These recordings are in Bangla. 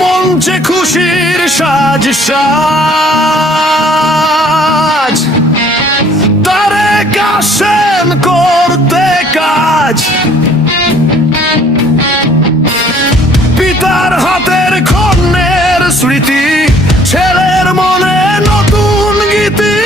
মঞ্চে খুশির সাজ সাজ, তারেক আসেন করতে কাজ। পিতার হাতের খন্নের স্মৃতি, ছেলের মনে নতুন গীতি।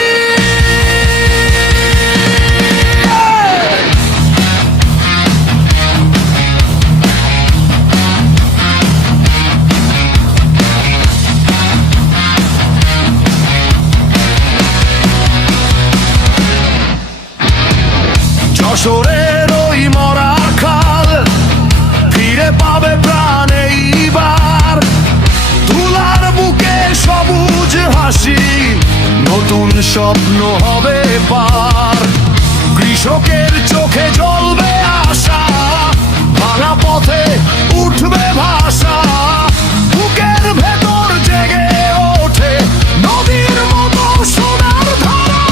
যশোরের ওই মরা খাল ফিরে পাবে প্রাণ এইবার। তুলার বুকে সবুজ হাসি, নতুন স্বপ্ন হবে পার। কৃষকের চোখে জ্বলবে আশা, ভাঙা পথে উঠবে ভাষা। বুকের ভেতর জেগে ওঠে নদীর মতো সোনার ধারা।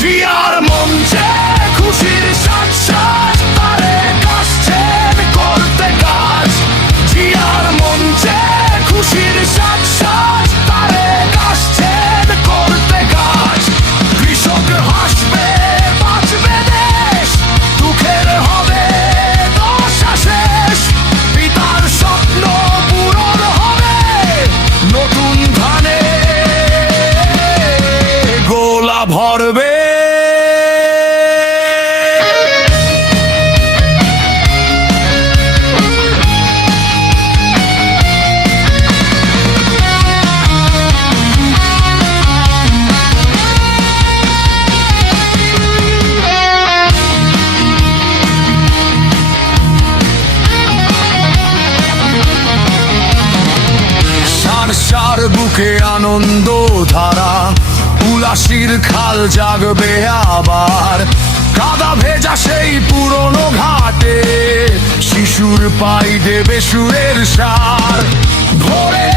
জিয়ার মঞ্চে খুশির সাজ সাজ, তারেক আসছেন করতে কাজ। জিয়ার মঞ্চে খুশির সাজ সাজ, তারেক আসছেন করতে কাজ। কৃষক হাসবে, বাঁচবে দেশ, দুঃখের হবে দশা শেষ। পিতার স্বপ্ন পূরণ হবে, নতুন ধানে গোলা ভরবে। সার বুকে আনন্দ ধারা, উলাসির খাল জাগবে আবার। কাদা ভেজা সেই পুরনো ঘাটে, শিশুর পাই দেবে সুরের সার। ভোরে